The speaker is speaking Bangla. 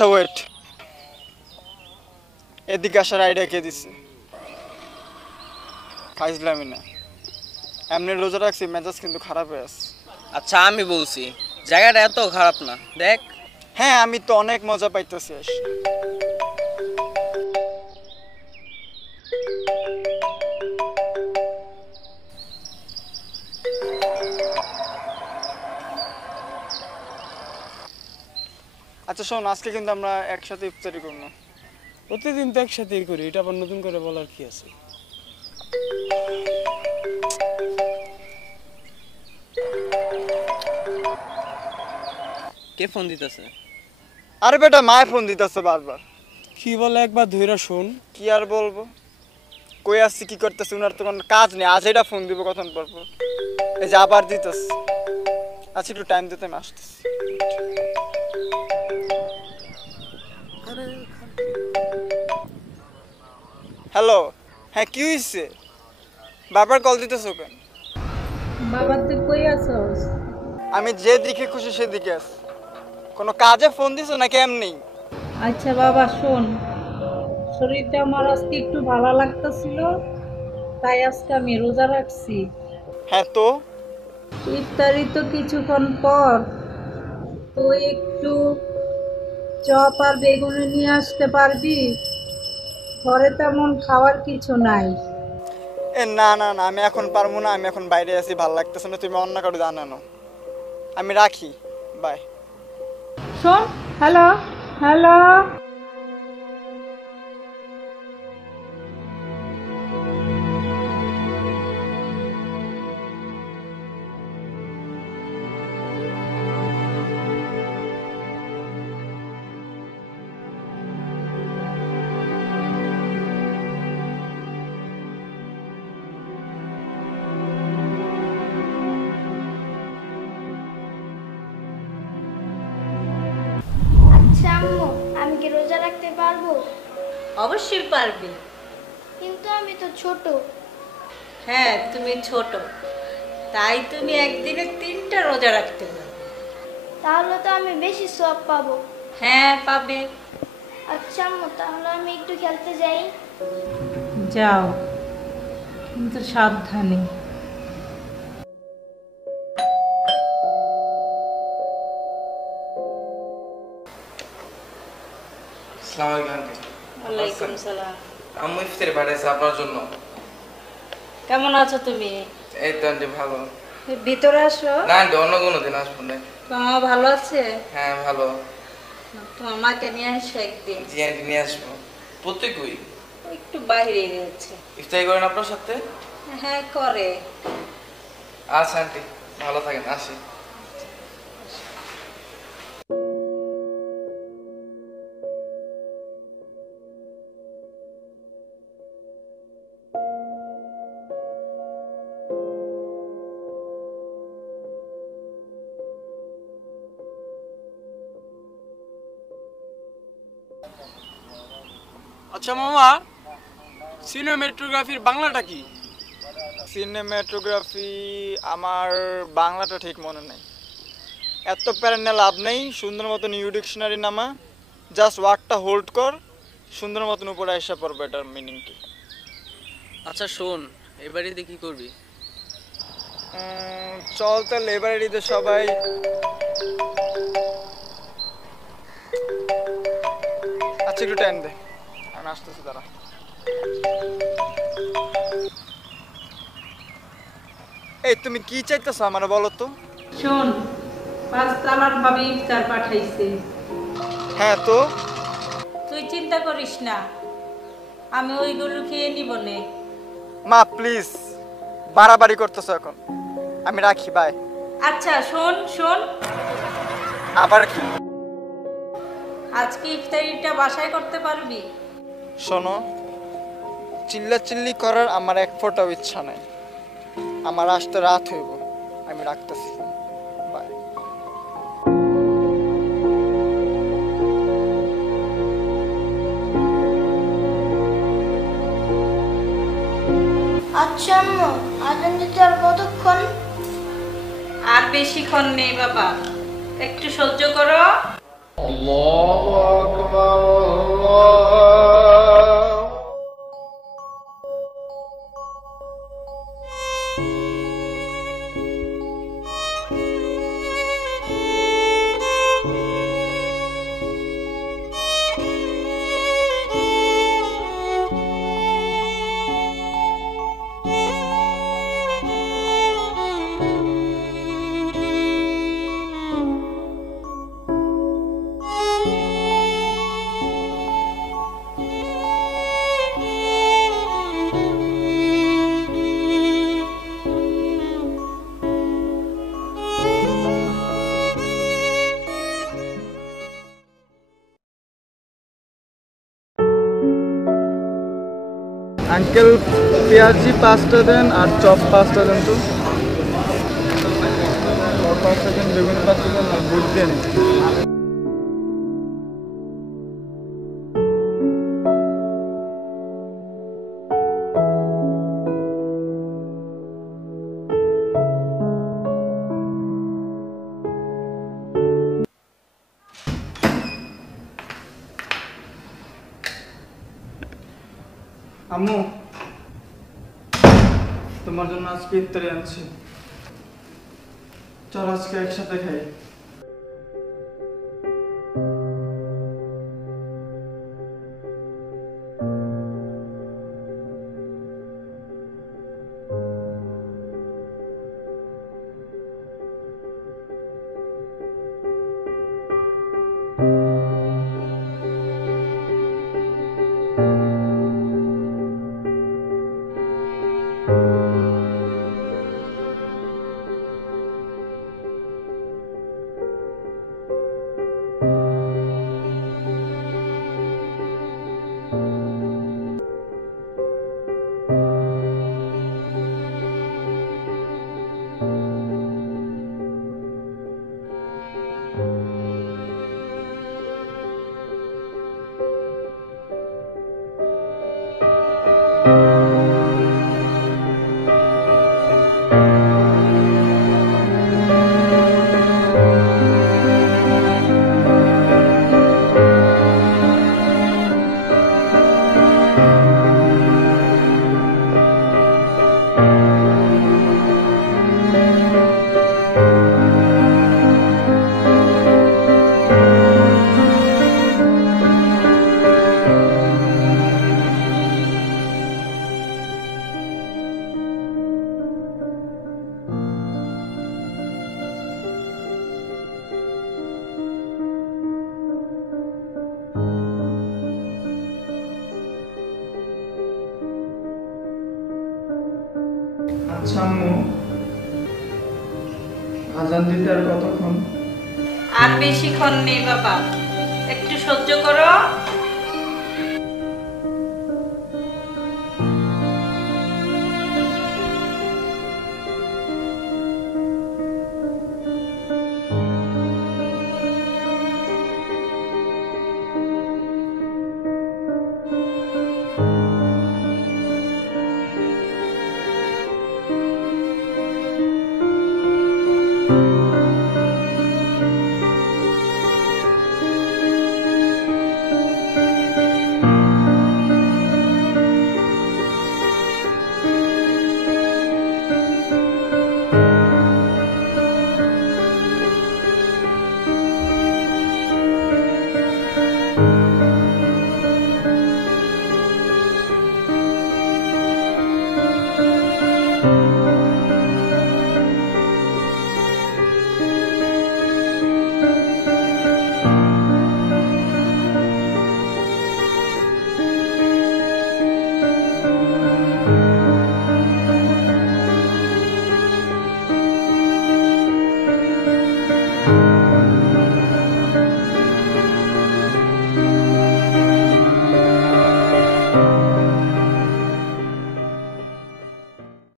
আচ্ছা ওয়েট, এদিকে আসার আইডিয়া কে দিচ্ছে? খাইছিলামই না, এমনি রোজা রাখছি, মেজাজ কিন্তু খারাপ হয়ে আছে। আচ্ছা আমি বলছি জায়গাটা এত খারাপ না, দেখ। হ্যাঁ আমি তো অনেক মজা পাইতেছি। আচ্ছা শোন, আজকে কিন্তু আমরা একসাথে ইফতারি করবো। প্রতিদিন তো একসাথেই করি, এটা আবার নতুন করে বলার কি আছে? কে ফোন দিতেছে? আরে বেটা মায়ের ফোন দিতেছে বারবার। কি বলে একবার ধইরা শোন। কি আর বলবো, কই আসছি কি করতেছি, উনার তো কোনো কাজ নেই, আজ এটা ফোন দিব কখন পর পর। এই যে আবার দিতেছে। আচ্ছা একটু টাইম দিতে আমি আসতেছি। হ্যালো, হ্যাঁ কি হয়েছে? বারবার কল দিতেছো কেন? বাবা তুই কই আছস? আমি যেদিকে খুশি সেদিকে আছি। কোনো কাজে ফোন দিছো নাকি এমনি? আচ্ছা বাবা শোন, শরীরটা আমার আজকে একটু ভালো লাগতেছিল, তাই আজকে আমি রোজা রাখছি। হ্যাঁ তো ইফতারি তো কিছুক্ষণ পর, তুই একটু চপ আর বেগুনি নিয়ে আসতে পারবি? ঘরে তেমন খাওয়ার কিছু নাই। এ না না না, আমি এখন পারবো না, আমি এখন বাইরে আছি, ভালো লাগতেছে না, তুমি অন্য কারো জানানো। আমি রাখি, বাই। শোন, হ্যালো হ্যালো। আচ্ছা আম্মু, আমি কি রোজা রাখতে পারবো? অবশ্যই পারবি। কিন্তু আমি তো ছোট। হ্যাঁ তুমি ছোট, তাই তুমি একদিনে 3টা রোজা রাখতে পারবে। তাহলে তো আমি বেশি সওয়াব পাবো। হ্যাঁ পাবে। আচ্ছা আম্মু, তাহলে আমি একটু খেলতে যাই। যাও, কিন্তু সাবধানে। আসসালামু আলাইকুম আন্টি। ওয়ালাইকুম সালাম। আম্মু ইফতারি পাঠাইছে আপনার জন্য। কেমন আছো তুমি? এই তো আন্টি ভালো। ভিতরে আসো। না আন্টি অন্য কোনো দিন আসবো না। তোমার ভালো আছে? হ্যাঁ ভালো। তোমার মাকে নিয়ে আসো একদিন। জি আন্টি নিয়ে আসবো। প্রত্যেকই একটু বাইরে গেছে। ইফতারি করেন আপনার সাথে? হ্যাঁ করে। আচ্ছা আন্টি ভালো থাকেন, আসি। আচ্ছা মামা, সিনেমেটোগ্রাফির বাংলাটা কি? সিনেমাটোগ্রাফি আমার বাংলাটা ঠিক মনে নেই। এত প্যারানে লাভ নেই, সুন্দর মতন ইউ ডিকশনারি নামা, জাস্ট ওয়ার্ডটা হোল্ড কর, সুন্দর মতন উপরে এসে পড়বে এটার মিনিং কি। আচ্ছা শোন, এবারে কি করবি? চল তাহলে এবারে ঈদে সবাই আচ্ছা একটু টাইম দে, আমি আসতেছি দাঁড়া। এই তুমি কি চাইতেছো আমার বলো তো? শোন, 5 তালার ভাবে ইফতার পাঠাইছে। হ্যাঁ তো তুই চিন্তা করিস না, আমি ওইগুলো খেয়ে নিব নে। মা প্লিজ, বাড়াবাড়ি করতেছো এখন, আমি রাখি, বাই। আচ্ছা শোন শোন, আবার কি? আজকে ইফতারিটা বাসায় করতে পারবি? শোনো, চিল্লাচিল্লি করার আমার এক ফোঁটাও ইচ্ছা নাই, আমার আসতে রাত হইব, আমি রাখতেছি, বাই। আচ্ছা আম্মু, আজান দিতে আর কতক্ষণ? আর বেশিক্ষণ নেই বাবা, একটু সহ্য করো। আল্লাহু আকবার আল্লাহ। আঙ্কেল পেঁয়াজি 5টা দেন আর চপ 5টা দেন তো। চপ 5টা দেন, বেগুন 5টা দেন আর বুট দেন। আম্মু, তোমার জন্য আজকে ইফতারি আনছি, চল আজকে একসাথে খাই। আচ্ছা আম্মু, আজান দিতে আর কতক্ষণ? আর বেশিক্ষণ নেই বাবা, একটু সহ্য করো।